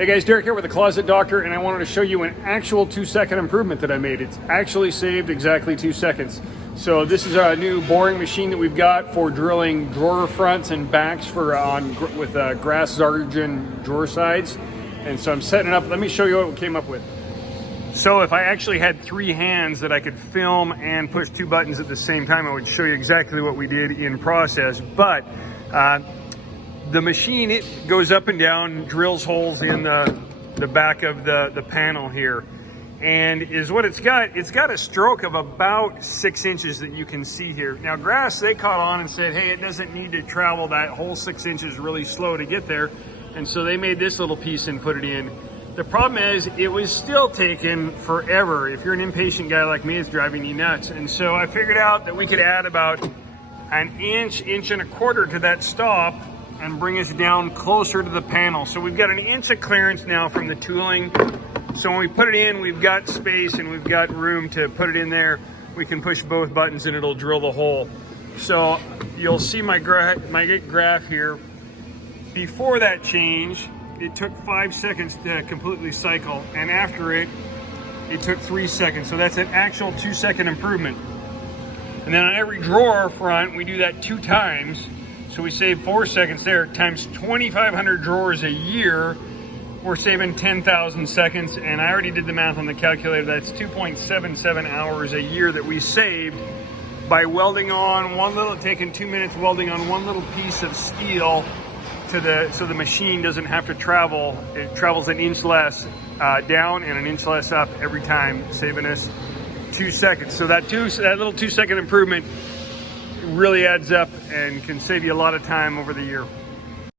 Hey guys, Derek here with the Closet Doctor, and I wanted to show you an actual 2-second improvement that I made. It's actually saved exactly 2 seconds. So this is a new boring machine that we've got for drilling drawer fronts and backs for with grass Zargen drawer sides. And so I'm setting it up. Let me show you what we came up with. So if I actually had 3 hands that I could film and push 2 buttons at the same time, I would show you exactly what we did in process. But the machine, it goes up and down, drills holes in the back of the panel here. And is what it's got a stroke of about 6 inches that you can see here. Now grass, they caught on and said, hey, it doesn't need to travel that whole 6 inches really slow to get there. And so they made this little piece and put it in. The problem is it was still taking forever. If you're an impatient guy like me, it's driving you nuts. And so I figured out that we could add about an inch and a quarter to that stop and bring us down closer to the panel. So we've got an inch of clearance now from the tooling. So when we put it in, we've got space and we've got room to put it in there. We can push both buttons and it'll drill the hole. So you'll see my graph here. Before that change, it took 5 seconds to completely cycle, and after it took 3 seconds. So that's an actual 2-second improvement. And then on every drawer front, we do that 2 times. So we save 4 seconds there, times 2,500 drawers a year. We're saving 10,000 seconds, and I already did the math on the calculator. That's 2.77 hours a year that we saved by welding on taking 2 minutes welding on one little piece of steel so the machine doesn't have to travel. It travels an inch less down and an inch less up every time, saving us 2 seconds. So that little 2-second improvement really adds up and can save you a lot of time over the year.